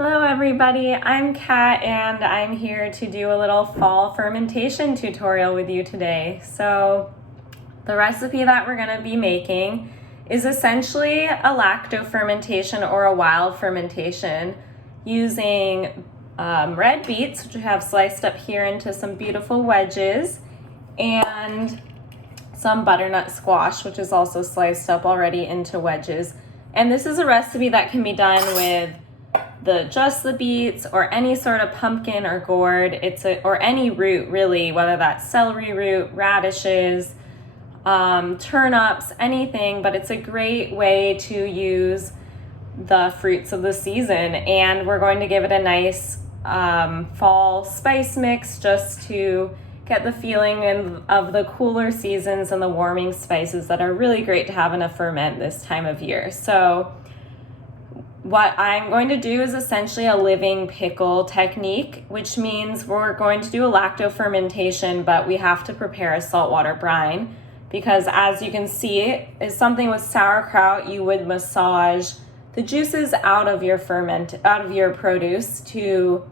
Hello everybody, I'm Kat and I'm here to do a little fall fermentation tutorial with you today. So the recipe that we're going to be making is essentially a lacto fermentation or a wild fermentation using red beets, which I have sliced up here into some beautiful wedges, and some butternut squash, which is also sliced up already into wedges. And this is a recipe that can be done with just the beets or any sort of pumpkin or gourd. Or any root really, whether that's celery root, radishes, turnips, anything, but it's a great way to use the fruits of the season. And we're going to give it a nice fall spice mix just to get the feeling of the cooler seasons and the warming spices that are really great to have in a ferment this time of year. So what I'm going to do is essentially a living pickle technique, which means we're going to do a lacto fermentation, but we have to prepare a saltwater brine because, as you can see, is something with sauerkraut, you would massage the juices out of your produce to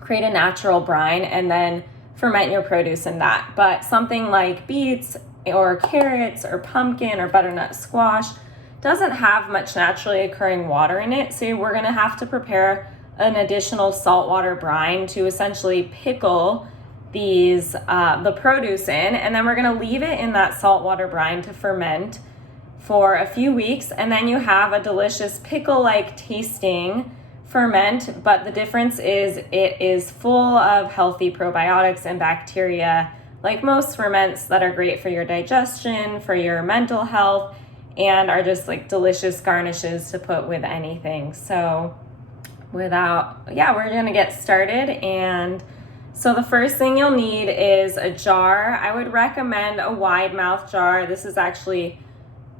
create a natural brine and then ferment your produce in that. But something like beets or carrots or pumpkin or butternut squash doesn't have much naturally occurring water in it, so we're going to have to prepare an additional saltwater brine to essentially pickle the produce in, and then we're going to leave it in that saltwater brine to ferment for a few weeks, and then you have a delicious pickle-like tasting ferment. But the difference is it is full of healthy probiotics and bacteria, like most ferments that are great for your digestion, for your mental health, and are just like delicious garnishes to put with anything. So we're gonna get started. And so the first thing you'll need is a jar. I would recommend a wide mouth jar. This is actually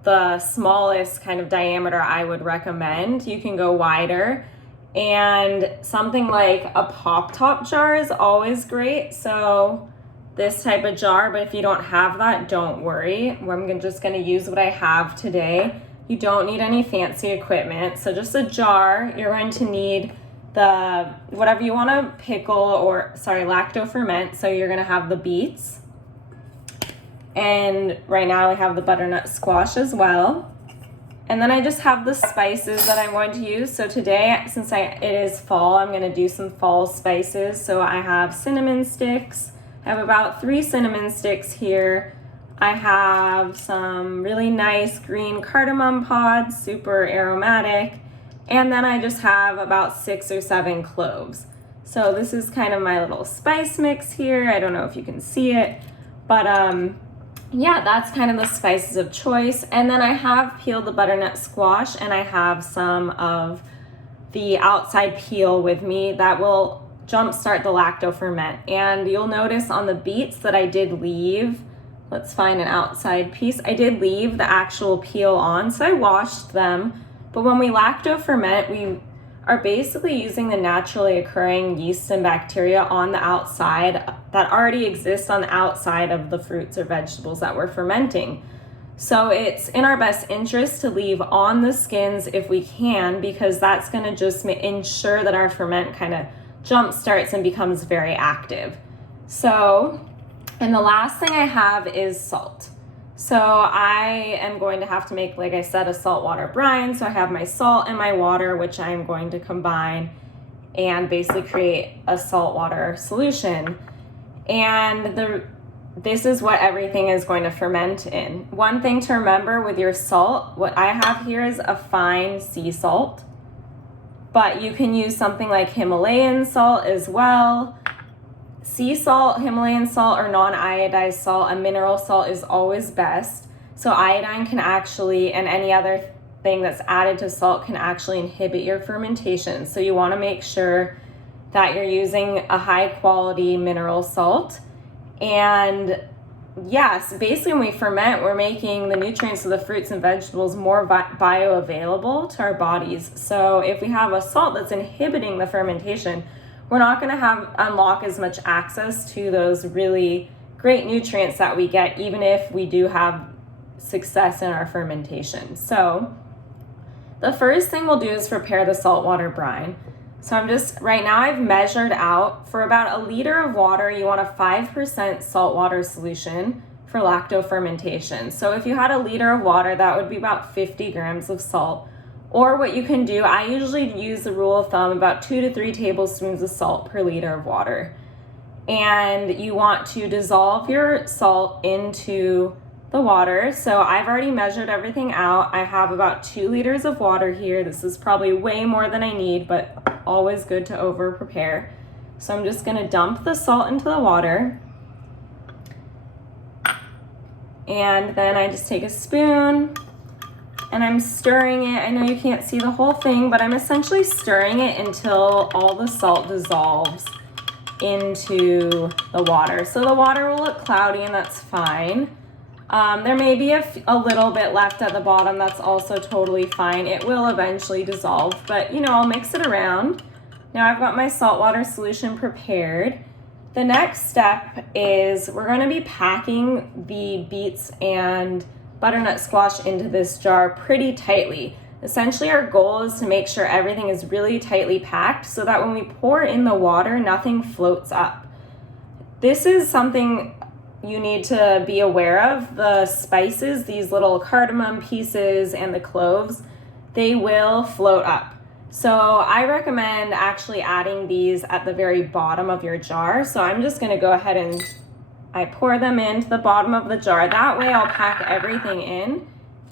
the smallest kind of diameter I would recommend. You can go wider. And something like a pop top jar is always great. So this type of jar, but if you don't have that, don't worry. I'm just gonna use what I have today. You don't need any fancy equipment. So just a jar. You're going to need whatever you wanna lacto ferment. So you're gonna have the beets. And right now I have the butternut squash as well. And then I just have the spices that I'm going to use. So today, since it is fall, I'm gonna do some fall spices. So I have cinnamon sticks. I have about 3 cinnamon sticks here. I have some really nice green cardamom pods, super aromatic. And then I just have about 6 or 7 cloves. So this is kind of my little spice mix here. I don't know if you can see it, but yeah, that's kind of the spices of choice. And then I have peeled the butternut squash, and I have some of the outside peel with me that will jumpstart the lacto ferment. And you'll notice on the beets that I did leave, let's find an outside piece, I did leave the actual peel on, so I washed them. But when we lacto ferment, we are basically using the naturally occurring yeast and bacteria on the outside that already exist on the outside of the fruits or vegetables that we're fermenting. So it's in our best interest to leave on the skins if we can, because that's going to just ensure that our ferment kind of jump starts and becomes very active. So, and the last thing I have is salt. So I am going to have to make, like I said, a saltwater brine. So I have my salt and my water, which I'm going to combine and basically create a saltwater solution. And this is what everything is going to ferment in. One thing to remember with your salt, what I have here is a fine sea salt. But you can use something like Himalayan salt as well. Sea salt, Himalayan salt, or non-iodized salt, a mineral salt is always best. So iodine can actually, and any other thing that's added to salt can actually inhibit your fermentation. So you want to make sure that you're using a high quality mineral salt. And yes, basically when we ferment, we're making the nutrients of the fruits and vegetables more bioavailable to our bodies. So if we have a salt that's inhibiting the fermentation, we're not going to unlock as much access to those really great nutrients that we get, even if we do have success in our fermentation. So the first thing we'll do is prepare the saltwater brine. So right now I've measured out for about a liter of water, you want a 5% saltwater solution for lacto fermentation. So if you had a liter of water, that would be about 50 grams of salt. Or what you can do, I usually use the rule of thumb, about 2 to 3 tablespoons of salt per liter of water. And you want to dissolve your salt into the water. So I've already measured everything out. I have about 2 liters of water here. This is probably way more than I need, but always good to over prepare. So I'm just gonna dump the salt into the water. And then I just take a spoon and I'm stirring it. I know you can't see the whole thing, but I'm essentially stirring it until all the salt dissolves into the water. So the water will look cloudy and that's fine. There may be a little bit left at the bottom. That's also totally fine. It will eventually dissolve, but I'll mix it around. Now I've got my saltwater solution prepared. The next step is we're going to be packing the beets and butternut squash into this jar pretty tightly. Essentially, our goal is to make sure everything is really tightly packed so that when we pour in the water, nothing floats up. This is something you need to be aware of. The spices, these little cardamom pieces and the cloves, they will float up. So I recommend actually adding these at the very bottom of your jar. So I'm just gonna go ahead and I pour them into the bottom of the jar. That way I'll pack everything in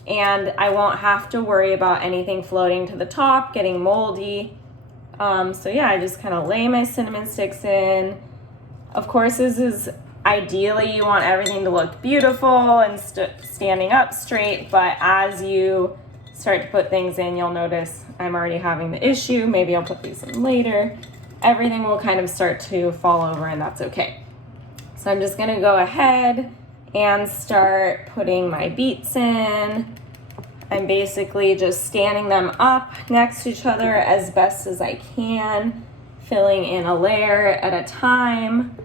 and I won't have to worry about anything floating to the top, getting moldy. So yeah, I just kind of lay my cinnamon sticks in. Of course, this is ideally you want everything to look beautiful and standing up straight, but as you start to put things in, you'll notice I'm already having the issue. Maybe I'll put these in later. Everything will kind of start to fall over and that's okay. So I'm just gonna go ahead and start putting my beets in. I'm basically just standing them up next to each other as best as I can, filling in a layer at a time.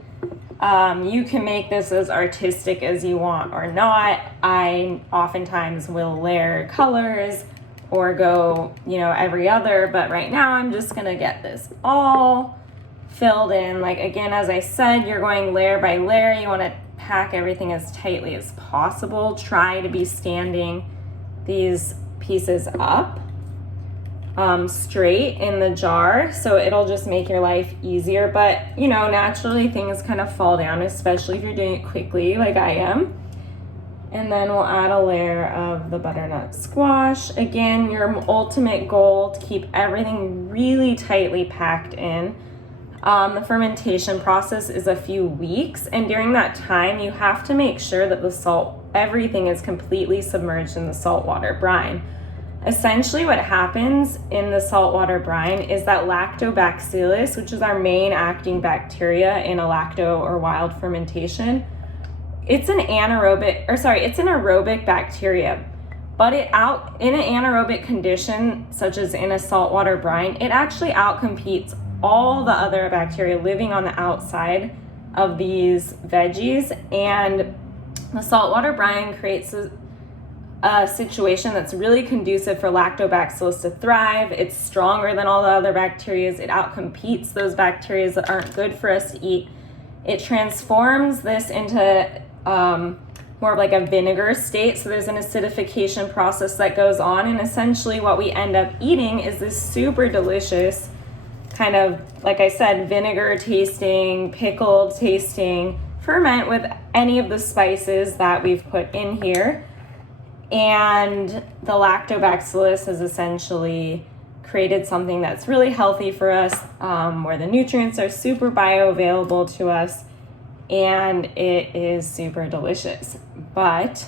You can make this as artistic as you want or not. I oftentimes will layer colors or go, every other, but right now I'm just gonna get this all filled in. Like again, as I said, you're going layer by layer. You wanna pack everything as tightly as possible. Try to be standing these pieces up straight in the jar, so it'll just make your life easier. But naturally things kind of fall down, especially if you're doing it quickly like I am. And then we'll add a layer of the butternut squash. Again, your ultimate goal to keep everything really tightly packed in. The fermentation process is a few weeks, and during that time you have to make sure that everything is completely submerged in the saltwater brine. Essentially what happens in the saltwater brine is that lactobacillus, which is our main acting bacteria in a lacto or wild fermentation, it's an aerobic bacteria, but in an anaerobic condition, such as in a saltwater brine, it actually outcompetes all the other bacteria living on the outside of these veggies, and the saltwater brine creates a situation that's really conducive for lactobacillus to thrive. It's stronger than all the other bacteria. It outcompetes those bacteria that aren't good for us to eat. It transforms this into more of like a vinegar state. So there's an acidification process that goes on, and essentially what we end up eating is this super delicious kind of, like I said, vinegar tasting, pickled tasting ferment with any of the spices that we've put in here. And the lactobacillus has essentially created something that's really healthy for us, where the nutrients are super bioavailable to us, and it is super delicious. But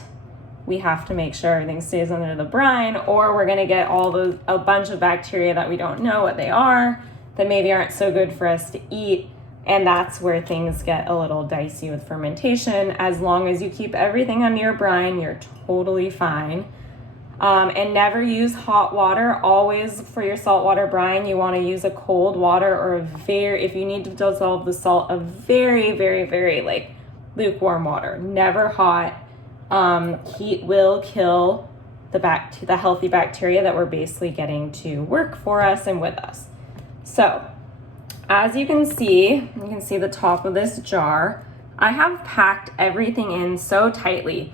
we have to make sure everything stays under the brine, or we're gonna get a bunch of bacteria that we don't know what they are, that maybe aren't so good for us to eat. And that's where things get a little dicey with fermentation. As long as you keep everything under your brine, you're totally fine. And never use hot water. Always for your saltwater brine, you want to use a cold water, or if you need to dissolve the salt, a very, very, very lukewarm water. Never hot. Heat will kill the healthy bacteria that we're basically getting to work for us and with us. So as you can see the top of this jar. I have packed everything in so tightly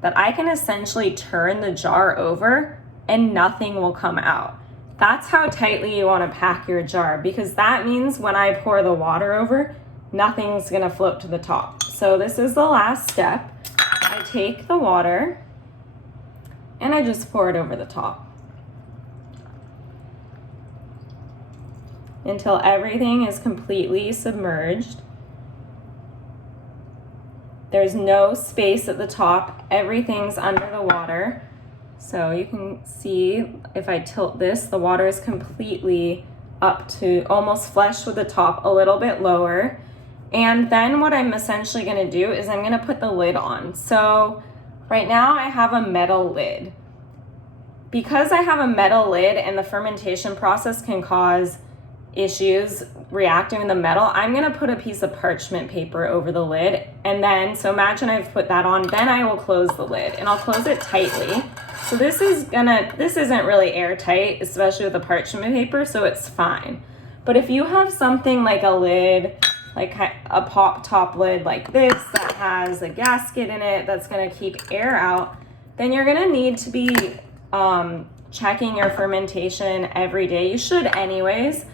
that I can essentially turn the jar over and nothing will come out. That's how tightly you want to pack your jar, because that means when I pour the water over, nothing's going to float to the top. So this is the last step. I take the water and I just pour it over the top until everything is completely submerged. There's no space at the top. Everything's under the water. So you can see if I tilt this, the water is completely up to almost flush with the top, a little bit lower. And then what I'm essentially gonna do is I'm gonna put the lid on. So right now I have a metal lid. Because I have a metal lid and the fermentation process can cause issues reacting with the metal, I'm gonna put a piece of parchment paper over the lid, and then, so imagine I've put that on, then I will close the lid, and I'll close it tightly. So this isn't really airtight, especially with the parchment paper, so it's fine. But if you have something like a lid, like a pop top lid like this that has a gasket in it that's gonna keep air out, then you're gonna need to be checking your fermentation every day. You should anyways.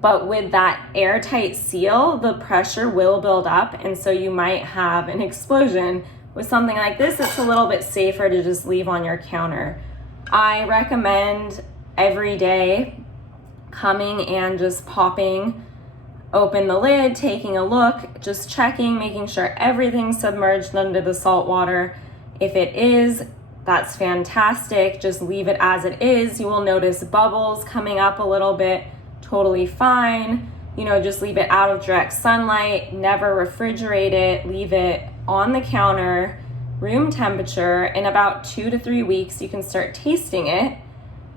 But with that airtight seal, the pressure will build up, and so you might have an explosion. With something like this, it's a little bit safer to just leave on your counter. I recommend every day coming and just popping open the lid, taking a look, just checking, making sure everything's submerged under the salt water. If it is, that's fantastic. Just leave it as it is. You will notice bubbles coming up a little bit, totally fine. You know, just leave it out of direct sunlight, never refrigerate it, leave it on the counter, room temperature. In about 2 to 3 weeks, you can start tasting it.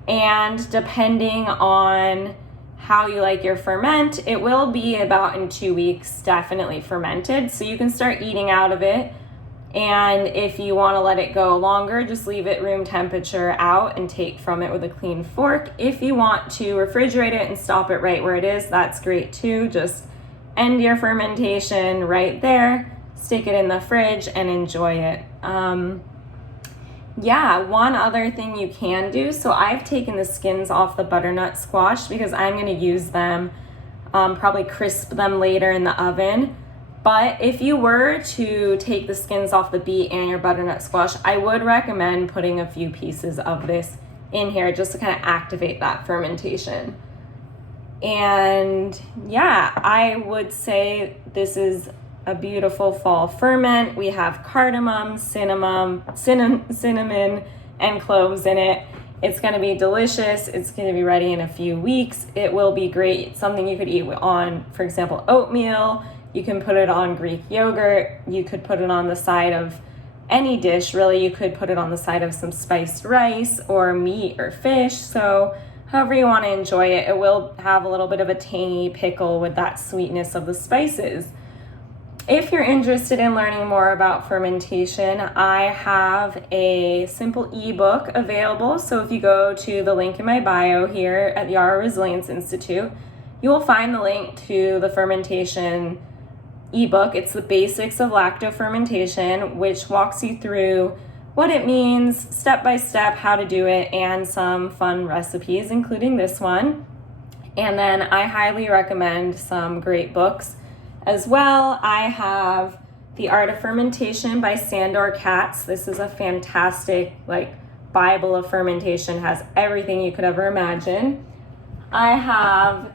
And depending on how you like your ferment, it will be about in 2 weeks, definitely fermented. So you can start eating out of it. And if you want to let it go longer, just leave it room temperature out and take from it with a clean fork. If you want to refrigerate it and stop it right where it is, that's great too. Just end your fermentation right there, stick it in the fridge and enjoy it. Yeah, one other thing you can do, so I've taken the skins off the butternut squash because I'm going to use them, probably crisp them later in the oven. But if you were to take the skins off the beet and your butternut squash, I would recommend putting a few pieces of this in here just to kind of activate that fermentation. And yeah, I would say this is a beautiful fall ferment. We have cardamom, cinnamon, and cloves in it. It's going to be delicious. It's going to be ready in a few weeks. It will be great. Something you could eat on, for example, oatmeal. You can put it on Greek yogurt. You could put it on the side of any dish, really. You could put it on the side of some spiced rice or meat or fish. So however you want to enjoy it, it will have a little bit of a tangy pickle with that sweetness of the spices. If you're interested in learning more about fermentation, I have a simple ebook available. So if you go to the link in my bio here at the Yara Resilience Institute, you will find the link to the fermentation ebook. It's the basics of lactofermentation, which walks you through what it means, step by step, how to do it, and some fun recipes, including this one. And then I highly recommend some great books as well. I have The Art of Fermentation by Sandor Katz. This is a fantastic, Bible of fermentation, has everything you could ever imagine. I have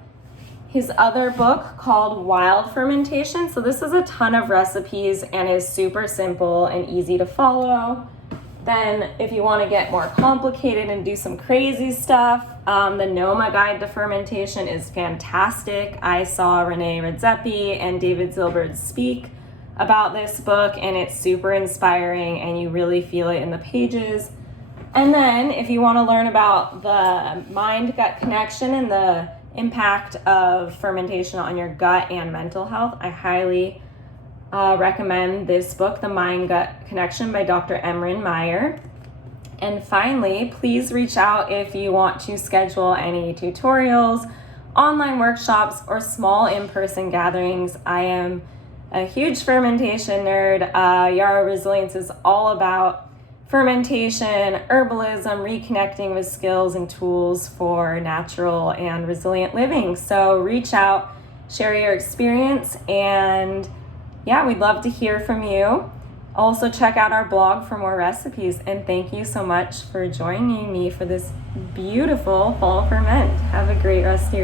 his other book called Wild Fermentation. So this is a ton of recipes and is super simple and easy to follow. Then if you want to get more complicated and do some crazy stuff, the Noma Guide to Fermentation is fantastic. I saw Renee Redzepi and David Zilbert speak about this book, and it's super inspiring and you really feel it in the pages. And then if you want to learn about the mind-gut connection and the impact of fermentation on your gut and mental health, I highly recommend this book, The Mind-Gut Connection by Dr. Emran Meyer. And finally, please reach out if you want to schedule any tutorials, online workshops, or small in-person gatherings. I am a huge fermentation nerd. Yarrow Resilience is all about fermentation, herbalism, reconnecting with skills and tools for natural and resilient living. So reach out, share your experience, and yeah, we'd love to hear from you. Also, check out our blog for more recipes, and thank you so much for joining me for this beautiful fall ferment. Have a great rest of your